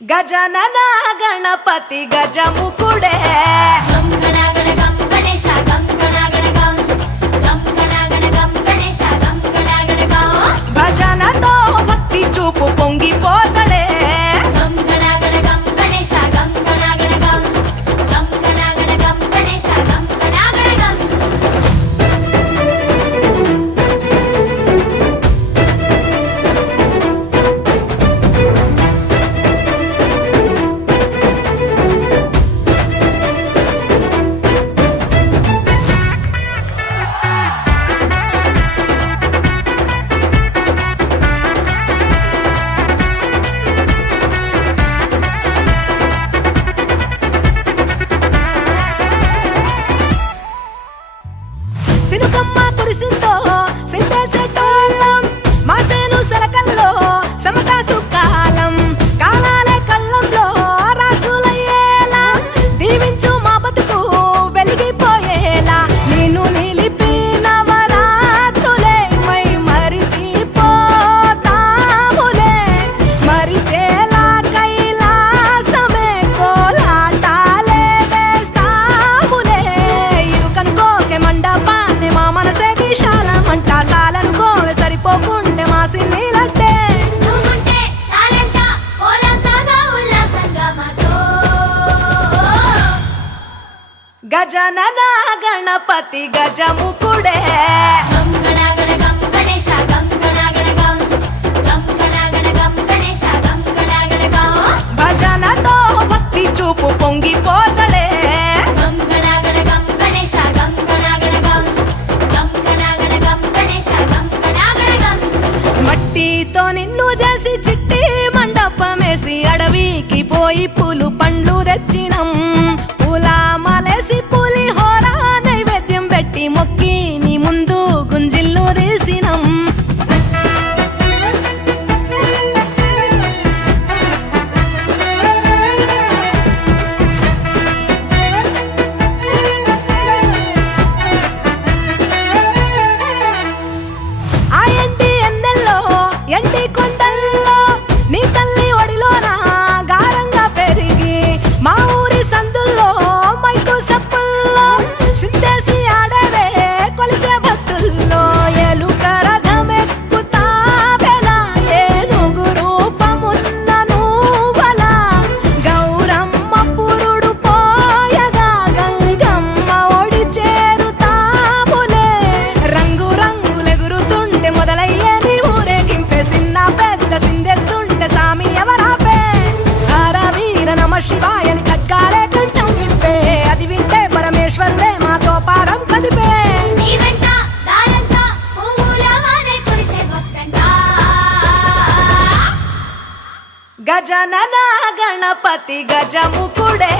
गजानन गणपति गजमुकुडे भजनतो भक्ति चूपु पोंगिपोतळे సినుకమ్మ కురిసిందో సిందేసేటోళ్ళం మాసేను సెలకల్లో సమతా సుకాలం కాలాలే కళ్ళంలో రాసులయ్యేలా దీవించు మా బతుకు వెలిగిపోయేలా నిన్ను నిలిపిన వరాత్రులే మై మరిచిపోతాములే మరిచేలా కైలాసమే కోలాటాలే వేస్తాములే ఇరుకనుకోకే మండప మా మనసే విశాలమంట సాలనుకోవే సరిపోకుంటే మా సిన్నీలంటే గజనన గణపతి గజముకుడే భజనతో భక్తి చూపు పొంగిపోతలే మట్టితో నిన్ను చేసి చిట్టి మండపమేసి అడవికి పోయి పూలు పండ్లు తెచ్చినం పూల మాలేసి పులిహోర నైవేద్యం పెట్టి మొక్కి నీ ముందు గుంజిల్లు తీసినం ఎండి కొండల్లో నీ తల్లి ఒడిలోన గారంగా పెరిగి మా ఊరి సందుల్లో మైకు సప్పుల్లో సిందేసి ఆడవే కొలిచే భక్తుల్లో ఎలుక రథమెక్కుతావెలా ఏనుగు రూపమున్న నువ్వలా గౌరమ్మ పురుడు పోయగా గంగమ్మ ఒడి చేరుతాములే రంగు రంగులెగురుతుంటే మొదలయ్యే సిందేస్తుంటే సామి ఎవరాపే హరవీర నమ శివాయని ఖడ్గాలే కంఠం విప్పే అది వింటే పరమేశ్వరుడే మాతో పారం కదిపే గజనన గణపతి గజముకుడే